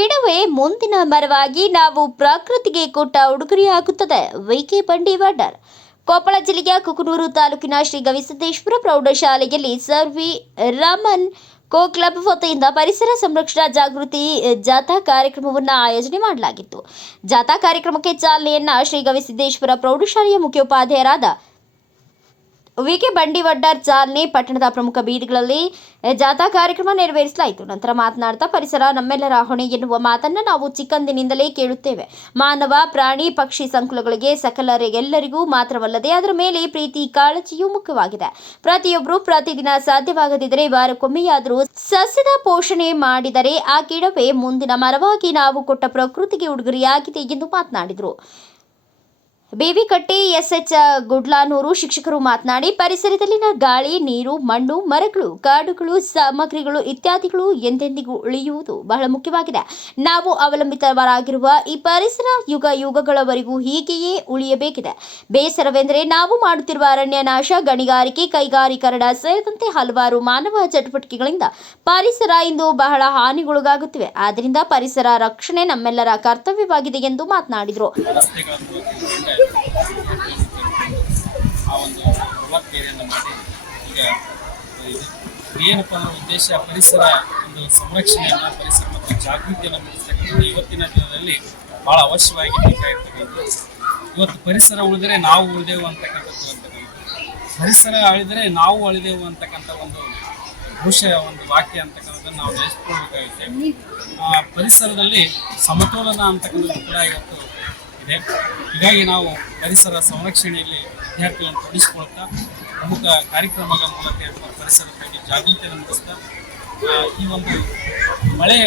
ಗಿಡವೇ ಮುಂದಿನ ಮರವಾಗಿ ನಾವು ಪ್ರಕೃತಿಗೆ ಕೊಟ್ಟ ಉಡುಗೊರೆಯಾಗುತ್ತದೆ. ವಿಕೆ ಬಂಡೀವಡ್ಡರ್. ಕೊಪ್ಪಳ ಜಿಲ್ಲೆಯ ಕುಕನೂರು ತಾಲೂಕಿನ ಶ್ರೀ ಗವಿಸಿದ್ದೇಶ್ವರ ಪ್ರೌಢಶಾಲೆಯಲ್ಲಿ ಸರ್ ವಿ ರಾಮನ್ ಕೋ ಕ್ಲಬ್ ವತಿಯಿಂದ ಪರಿಸರ ಸಂರಕ್ಷಣಾ ಜಾಗೃತಿ ಜಾಥಾ ಕಾರ್ಯಕ್ರಮವನ್ನು ಆಯೋಜನೆ ಮಾಡಲಾಗಿತ್ತು. ಜಾಥಾ ಕಾರ್ಯಕ್ರಮಕ್ಕೆ ಚಾಲನೆಯನ್ನ ಶ್ರೀ ಗವಿಸಿದ್ದೇಶ್ವರ ಪ್ರೌಢಶಾಲೆಯ ಮುಖ್ಯೋಪಾಧ್ಯಾಯರಾದ ವಿಕೆ ಬಂಡೀವಡ್ಡರ್ ಚಾಲನೆ ಪಟ್ಟಣದ ಪ್ರಮುಖ ಬೀದಿಗಳಲ್ಲಿ ಜಾಥಾ ಕಾರ್ಯಕ್ರಮ ನೆರವೇರಿಸಲಾಯಿತು. ನಂತರ ಮಾತನಾಡ್ತಾ ಪರಿಸರ ನಮ್ಮೆಲ್ಲರ ಹೊಣೆ ಎನ್ನುವ ಮಾತನ್ನ ನಾವು ಚಿಕ್ಕಂದಿನಿಂದಲೇ ಕೇಳುತ್ತೇವೆ. ಮಾನವ, ಪ್ರಾಣಿ, ಪಕ್ಷಿ ಸಂಕುಲಗಳಿಗೆ ಎಲ್ಲರಿಗೂ ಮಾತ್ರವಲ್ಲದೆ ಅದರ ಮೇಲೆ ಪ್ರೀತಿ ಕಾಳಜಿಯೂ ಮುಖ್ಯವಾಗಿದೆ. ಪ್ರತಿಯೊಬ್ಬರು ಪ್ರತಿದಿನ ಸಾಧ್ಯವಾಗದಿದ್ದರೆ ವಾರಕ್ಕೊಮ್ಮೆಯಾದರೂ ಸಸ್ಯದ ಪೋಷಣೆ ಮಾಡಿದರೆ ಆ ಗಿಡವೇ ಮುಂದಿನ ಮರವಾಗಿ ನಾವು ಕೊಟ್ಟ ಪ್ರಕೃತಿಗೆ ಉಡುಗೊರೆಯಾಗಿದೆ ಎಂದು ಮಾತನಾಡಿದರು. ಬೇವಿ ಕಟ್ಟಿ ಎಸ್ಎಚ್ ಗುಡ್ಲಾನೂರು ಶಿಕ್ಷಕರು ಮಾತನಾಡಿ ಪರಿಸರದಲ್ಲಿನ ಗಾಳಿ, ನೀರು, ಮಣ್ಣು, ಮರಗಳು, ಕಾಡುಗಳು, ಸಾಮಗ್ರಿಗಳು ಇತ್ಯಾದಿಗಳು ಎಂದೆಂದಿಗೂ ಉಳಿಯುವುದು ಬಹಳ ಮುಖ್ಯವಾಗಿದೆ. ನಾವು ಅವಲಂಬಿತರಾಗಿರುವ ಈ ಪರಿಸರ ಯುಗಗಳವರೆಗೂ ಹೀಗೆಯೇ ಉಳಿಯಬೇಕಿದೆ. ಬೇಸರವೆಂದರೆ ನಾವು ಮಾಡುತ್ತಿರುವ ಅರಣ್ಯ ನಾಶ, ಗಣಿಗಾರಿಕೆ, ಕೈಗಾರೀಕರಣ ಸೇರಿದಂತೆ ಹಲವಾರು ಮಾನವ ಚಟುವಟಿಕೆಗಳಿಂದ ಪರಿಸರ ಇಂದು ಬಹಳ ಹಾನಿಗೊಳಗಾಗುತ್ತಿವೆ. ಆದ್ದರಿಂದ ಪರಿಸರ ರಕ್ಷಣೆ ನಮ್ಮೆಲ್ಲರ ಕರ್ತವ್ಯವಾಗಿದೆ ಎಂದು ಮಾತನಾಡಿದರು. ಆ ಒಂದು ವ್ಯವಸ್ಥೆಯನ್ನು ಮಾಡಿ ಈಗ ಏನಪ್ಪ ಅನ್ನೋ ಉದ್ದೇಶ ಪರಿಸರ ಒಂದು ಸಂರಕ್ಷಣೆಯನ್ನು, ಪರಿಸರ ಮತ್ತು ಜಾಗೃತಿಯನ್ನು ಮೂಡಿಸ್ತಕ್ಕಂಥ ಇವತ್ತಿನ ದಿನದಲ್ಲಿ ಭಾಳ ಅವಶ್ಯವಾಗಿ ಬೇಕಾಗಿರ್ತಕ್ಕಂಥದ್ದು. ಇವತ್ತು ಪರಿಸರ ಉಳಿದರೆ ನಾವು ಉಳಿದೆವು ಅಂತಕ್ಕಂಥದ್ದು ಪರಿಸರ ಅಳಿದರೆ ನಾವು ಅಳಿದೆವು ಅಂತಕ್ಕಂಥ ಒಂದು ಒಂದು ವಾಕ್ಯ ಅಂತಕ್ಕಂಥದ್ದನ್ನು ನಾವು ನೆನೆಸ್ಕೊಳ್ಬೇಕಾಗುತ್ತೆ. ಪರಿಸರದಲ್ಲಿ ಸಮತೋಲನ ಅಂತಕ್ಕಂಥದ್ದು ಕೂಡ ಇವತ್ತು ಇದೆ. ಹೀಗಾಗಿ ನಾವು ಪರಿಸರ ಸಂರಕ್ಷಣೆಯಲ್ಲಿ ವಿದ್ಯಾರ್ಥಿಗಳನ್ನು ತೊಡಗಿಸಿಕೊಳ್ತಾ ಪ್ರಮುಖ ಕಾರ್ಯಕ್ರಮಗಳ ಮೂಲಕ ಪರಿಸರದ ಬಗ್ಗೆ ಜಾಗೃತಿಯನ್ನು ಮೂಡಿಸ್ತಾ ಈ ಒಂದು ಮಳೆ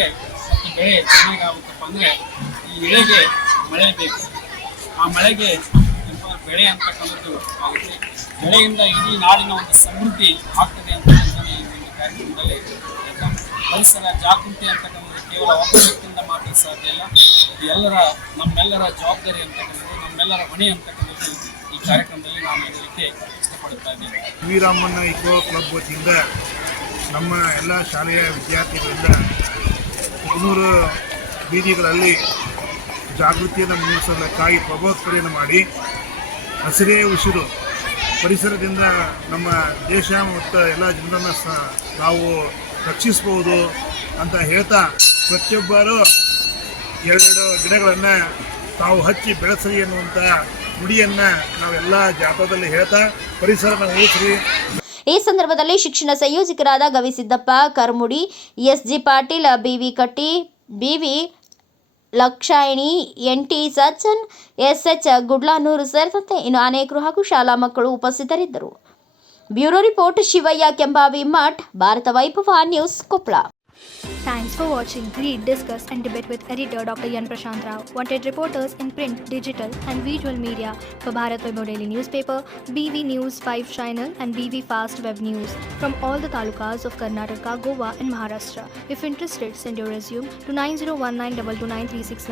ಮತ್ತು ಬೆಳೆ ಚೆನ್ನಾಗಾಗುತ್ತಪ್ಪ ಅಂದರೆ ಈ ಬೆಳೆಗೆ ಮಳೆ ಬೇಕು, ಆ ಮಳೆಗೆ ಬೆಳೆ ಅಂತಕ್ಕಂಥದ್ದು ಆಗುತ್ತೆ. ಬೆಳೆಯಿಂದ ಇಡೀ ನಾಡಿನ ಒಂದು ಸಮೃದ್ಧಿ ಆಗ್ತದೆ ಅಂತಕ್ಕಂಥ ಈ ಒಂದು ಕಾರ್ಯಕ್ರಮದಲ್ಲಿ ಪರಿಸರ ಜಾಗೃತಿ ಅಂತಕ್ಕಂಥದ್ದು ಕೇವಲ ಒಬ್ಬ ವ್ಯಕ್ತಿಯಿಂದ ಮಾತ್ರ ಸಾಧ್ಯ ಇಲ್ಲ. ನಮ್ಮೆಲ್ಲರ ಜವಾಬ್ದಾರಿ ಅಂತಕ್ಕಂಥದ್ದು, ನಮ್ಮೆಲ್ಲರ ಹೊಣೆ ಅಂತಕ್ಕಂಥದ್ದು ಈ ಕಾರ್ಯಕ್ರಮದಲ್ಲಿ ನಾನು ಹೇಳಲಿಕ್ಕೆ ಇಷ್ಟಪಡುತ್ತಾ ಇದ್ದೇನೆ. ವಿ ರಾಮನ್ ಇಕೋ ಕ್ಲಬ್ ವತಿಯಿಂದ ನಮ್ಮ ಎಲ್ಲ ಶಾಲೆಯ ವಿದ್ಯಾರ್ಥಿಗಳಿಂದ ಕುಕನೂರು ಬೀದಿಗಳಲ್ಲಿ ಜಾಗೃತಿಯನ್ನು ಮೂಡಿಸೋದಕ್ಕಾಗಿ ಪ್ರಬೋಧಕರೆಯನ್ನು ಮಾಡಿ ಹಸಿರೇ ಉಸಿರು, ಪರಿಸರದಿಂದ ನಮ್ಮ ದೇಶ ಮತ್ತು ಎಲ್ಲ ಜನರನ್ನು ನಾವು ರಕ್ಷಿಸ್ಬೋದು ಅಂತ ಹೇಳ್ತಾ ಪ್ರತಿಯೊಬ್ಬರು ಎರಡೆರಡು ಗಿಡಗಳನ್ನು ತಾವು ಹಚ್ಚಿ ಬೆಳೆಸ್ರಿ ಎನ್ನುವಂಥ ನುಡಿಯನ್ನು ನಾವೆಲ್ಲ ಜಾಥಾದಲ್ಲಿ ಹೇಳ್ತಾ ಪರಿಸರನ ಉಳಿಸ್ರಿ. ಈ ಸಂದರ್ಭದಲ್ಲಿ ಶಿಕ್ಷಣ ಸಂಯೋಜಕರಾದ ಗವಿಸಿದ್ದಪ್ಪ ಕರ್ಮುಡಿ, ಎಸ್ಜಿ ಪಾಟೀಲ್, ಬಿವಿ ಕಟ್ಟಿ, ಬಿವಿ ಲಕ್ಷಾಯಿಣಿ, ಎನ್ಟಿ ಸಜ್ಜನ್, ಎಸ್ಎಚ್ ಗುಡ್ಲಾನೂರು ಸೇರಿದಂತೆ ಇನ್ನು ಅನೇಕರು ಹಾಗೂ ಶಾಲಾ ಮಕ್ಕಳು ಉಪಸ್ಥಿತರಿದ್ದರು. ಬ್ಯೂರೋ ರಿಪೋರ್ಟ್ ಶಿವಯ್ಯ ಕೆಂಬಾವಿ ಮಠ್, ಭಾರತ ವೈಭವ news, Koppal. Thanks for watching. Read, discuss and debate with editor Dr. Yan Prashant Rao. Wanted reporters in print, digital and visual media for Bharat Vaibhav Daily Newspaper, BV News 5 Channel and BV Fast Web News from all the talukas of Karnataka, Goa and Maharashtra. If interested, send your resume to 9019229369.